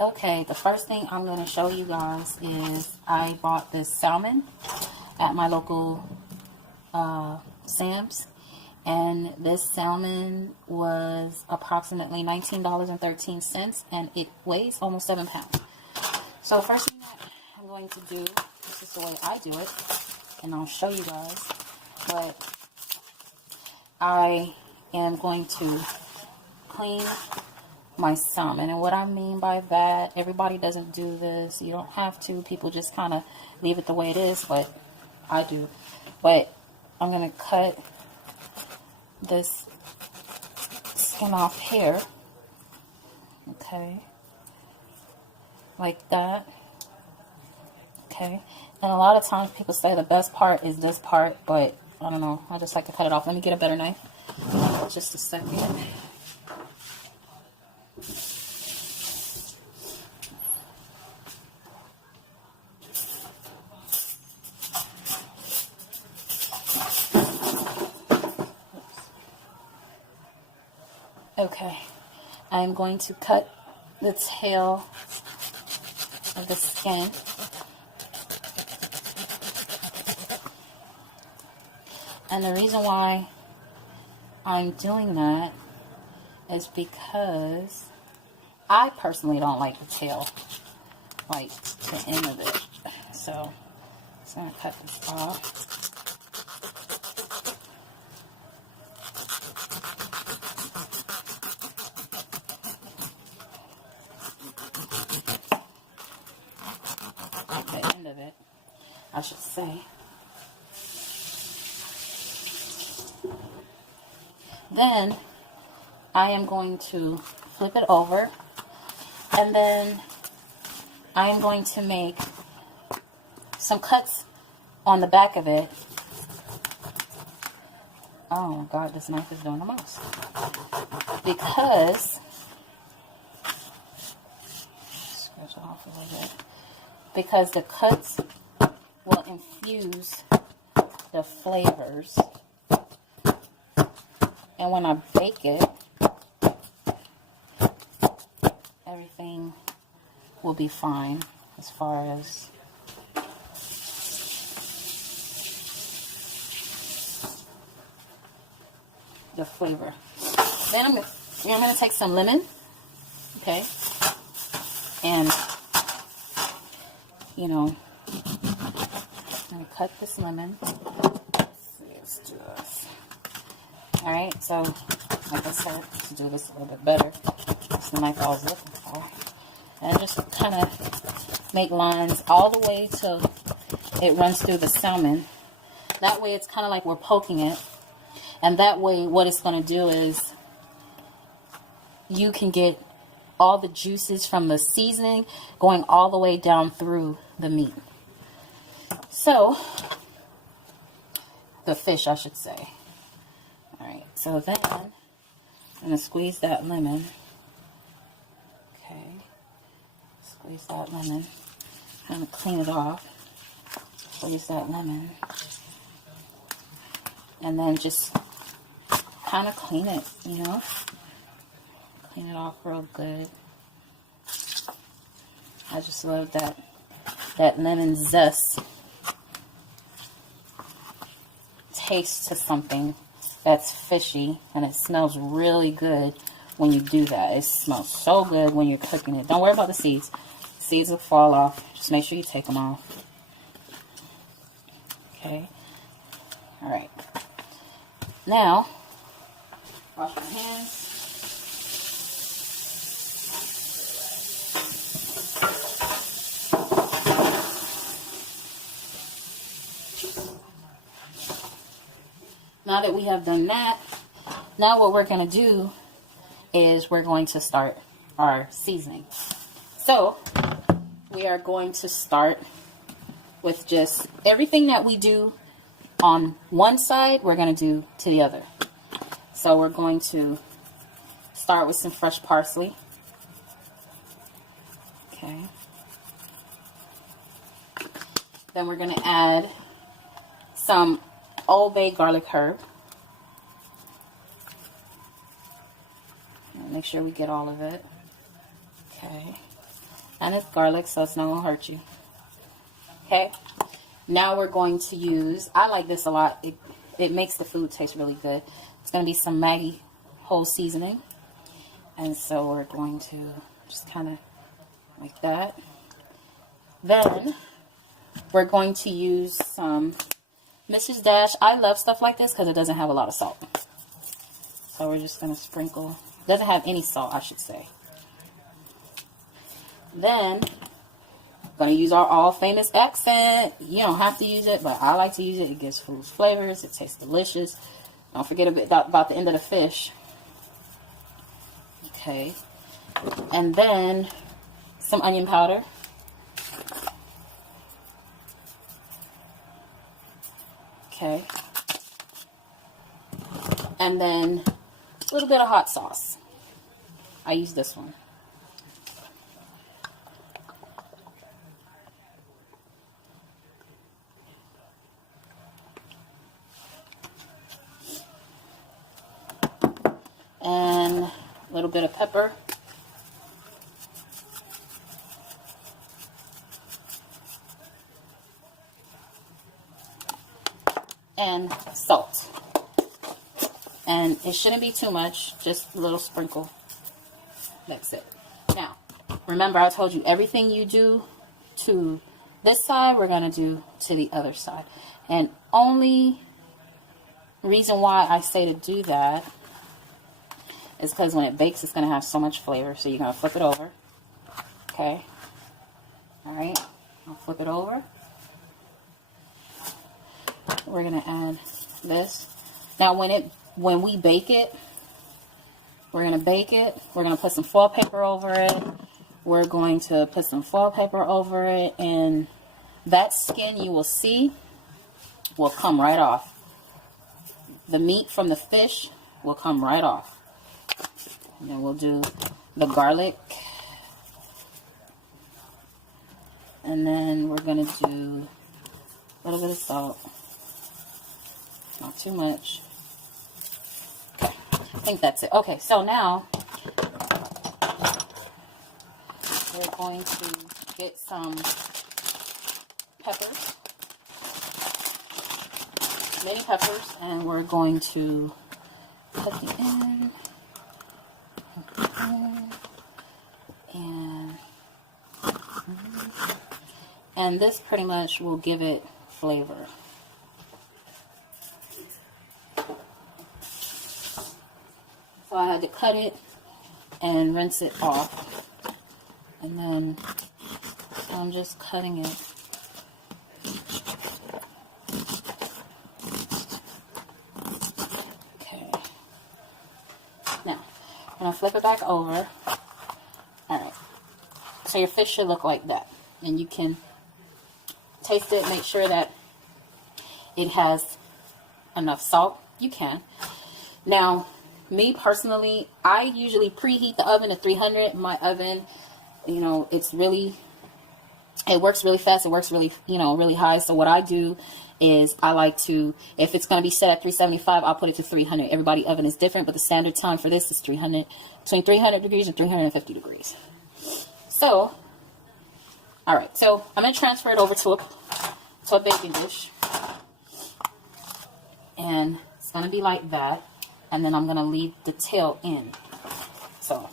Okay, the first thing I'm going to show you guys is I bought this salmon at my local Sam's, and this salmon was approximately $19.13, and it weighs almost 7 pounds. So the first thing that I'm going to do, this is the way I do it, and I'll show you guys, but I am going to clean my salmon. And what I mean by that, everybody doesn't do this. You don't have to. People just kind of leave it the way it is, but I do. But I'm going to cut this skin off here. Okay. Like that. Okay. And a lot of times people say the best part is this part, but I don't know. I just like to cut it off. Let me get a better knife. Just a second. Okay, I'm going to cut the tail of the skin. And the reason why I'm doing that is because I personally don't like the tail, like the end of it. So I'm going to cut this off. The end of it, I should say. Then I am going to flip it over, and then I am going to make some cuts on the back of it. Oh my God, this knife is doing the most. Because, scratch it off a little bit. Because the cuts will infuse the flavors. And when I bake it, everything will be fine as far as the flavor. Then I'm going to take some lemon, okay, and you know, I'm going to cut this lemon. Let's do this. Alright, so like I said, to do this a little bit better, that's the knife I was looking for. And just kind of make lines all the way till it runs through the salmon. That way it's kind of like we're poking it. And that way what it's going to do is you can get all the juices from the seasoning going all the way down through the meat. So, the fish, I should say. Alright, so then I'm going to squeeze that lemon. Okay, squeeze that lemon. Kind of clean it off. Squeeze that lemon. And then just kind of clean it, you know. Clean it off real good. I just love that lemon zest taste to something that's fishy, and it smells really good when you do that. It smells so good when you're cooking it. Don't worry about the seeds. Seeds will fall off. Just make sure you take them off. Okay. Alright. Now, wash my hands. Now that we have done that, now what we're going to do is we're going to start our seasoning. So, we are going to start with just everything that we do on one side, we're going to do to the other. So, we're going to start with some fresh parsley. Okay. Then we're going to add some Old Bay garlic herb. Make sure we get all of it. Okay. And it's garlic, so it's not going to hurt you. Okay. Now we're going to use, I like this a lot. It makes the food taste really good. It's going to be some Maggi whole seasoning. And so we're going to just kind of like that. Then we're going to use some Mrs. Dash. I love stuff like this because it doesn't have a lot of salt. So we're just going to sprinkle. It doesn't have any salt, I should say. Then I'm going to use our all famous accent. You don't have to use it, but I like to use it. It gives food flavors. It tastes delicious. Don't forget about the end of the fish. Okay. And then some onion powder. Okay. And then a little bit of hot sauce. I use this one. And a little bit of pepper. And salt. And it shouldn't be too much, just a little sprinkle. That's it. Now, remember I told you everything you do to this side, we're going to do to the other side. And only reason why I say to do that is because when it bakes, it's going to have so much flavor. So you're going to flip it over. Okay. All right. I'll flip it over. We're going to add this. Now, when we bake it, we're going to bake it. We're going to put some foil paper over it. We're going to put some foil paper over it. And that skin you will see will come right off. The meat from the fish will come right off. And then we'll do the garlic. And then we're going to do a little bit of salt. Not too much. Okay, I think that's it. Okay, so now we're going to get some peppers, mini peppers, and we're going to put them in. And this pretty much will give it flavor. So I had to cut it and rinse it off. And then I'm just cutting it. Okay. Now, I'm going to flip it back over. Alright. So your fish should look like that. And you can taste it, make sure that it has enough salt. You can. Now, me personally, I usually preheat the oven to 300. My oven, you know, it works really fast. It works really, really high. So what I do is I like to, if it's going to be set at 375, I'll put it to 300. Everybody's oven is different, but the standard time for this is 300, between 300 degrees and 350 degrees. So, all right. So I'm going to transfer it over to a baking dish. And it's going to be like that. And then I'm going to leave the tail in. So,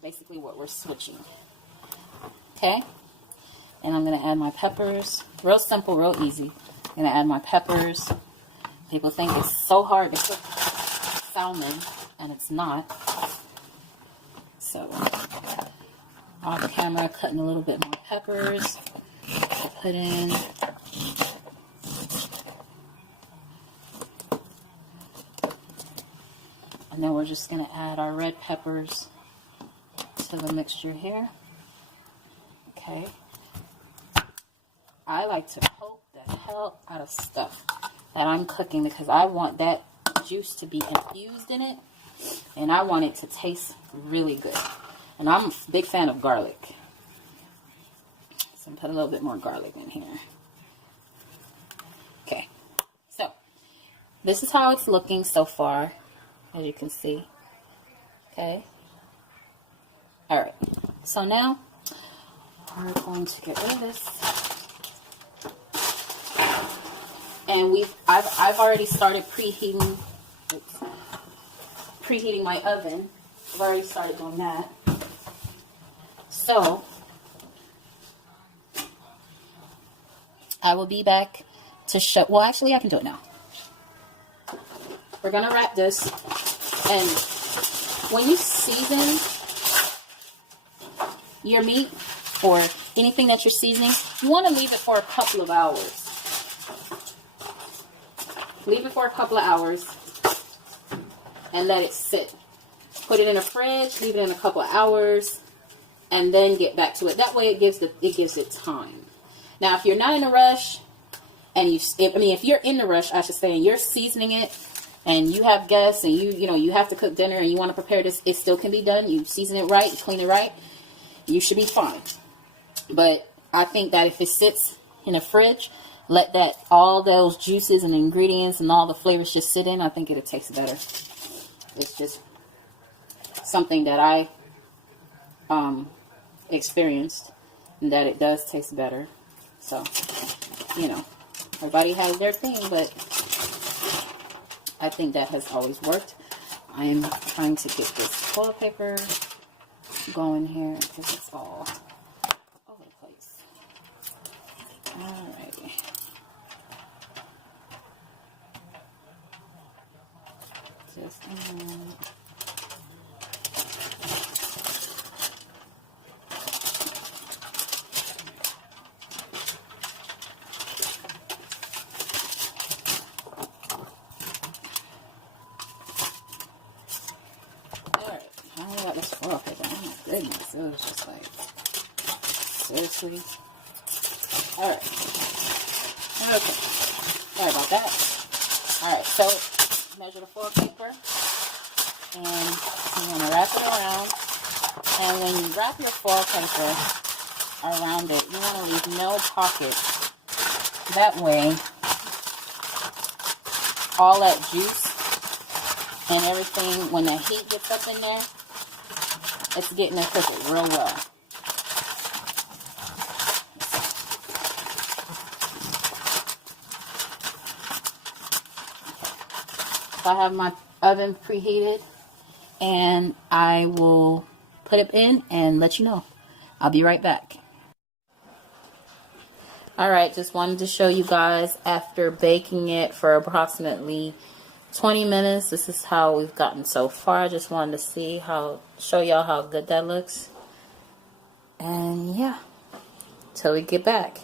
basically what we're switching. Okay? And I'm going to add my peppers. Real simple, real easy. I'm going to add my peppers. People think it's so hard to cook salmon, and it's not. So, off camera, cutting a little bit more peppers to put in. And then we're just going to add our red peppers to the mixture here. Okay. I like to poke the hell out of stuff that I'm cooking because I want that juice to be infused in it. And I want it to taste really good. And I'm a big fan of garlic. So I'm put a little bit more garlic in here. Okay. So, this is how it's looking so far. As you can see. Okay. Alright. So now, We're going to get rid of this. And I've already started preheating my oven. I've already started doing that. So I will be back to show. Well, actually, I can do it now. We're gonna wrap this, and when you season your meat or anything that you're seasoning, you want to leave it for a couple of hours. Leave it for a couple of hours and let it sit. Put it in a fridge, leave it in a couple of hours, and then get back to it. That way it gives it time. Now, if you're not in a rush, and if you're in the rush, I should say, and you're seasoning it, and you have guests, and you have to cook dinner, and you want to prepare this, it still can be done. You season it right, you clean it right, you should be fine. But I think that if it sits in a fridge, let all those juices and ingredients and all the flavors just sit in, I think it'll taste better. It's just something that I experienced, and that it does taste better. So, everybody has their thing, but I think that has always worked. I am trying to get this toilet paper going here because it's all over the place. Alrighty. Just Oh my goodness, it was just like, seriously. Alright. Okay. Sorry about that. Alright, so measure the foil paper, and you want to wrap it around. And when you wrap your foil paper around it, you want to leave no pocket. That way, all that juice and everything, when the heat gets up in there, it's getting it cooked real well. So I have my oven preheated, and I will put it in and let you know. I'll be right back. Alright, just wanted to show you guys after baking it for approximately 20 minutes. This is how we've gotten so far. I just wanted to show y'all how good that looks. And yeah, till we get back.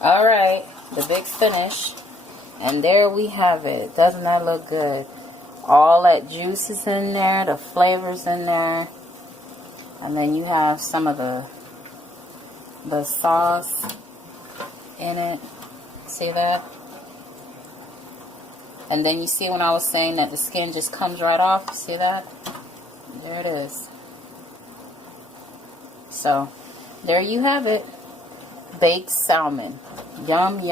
Alright, the big finish. And there we have it. Doesn't that look good? All that juice is in there, the flavors in there. And then you have some of the sauce in it. See that? And then you see when I was saying that the skin just comes right off. See that? There it is. So, there you have it. Baked salmon. Yum, yum.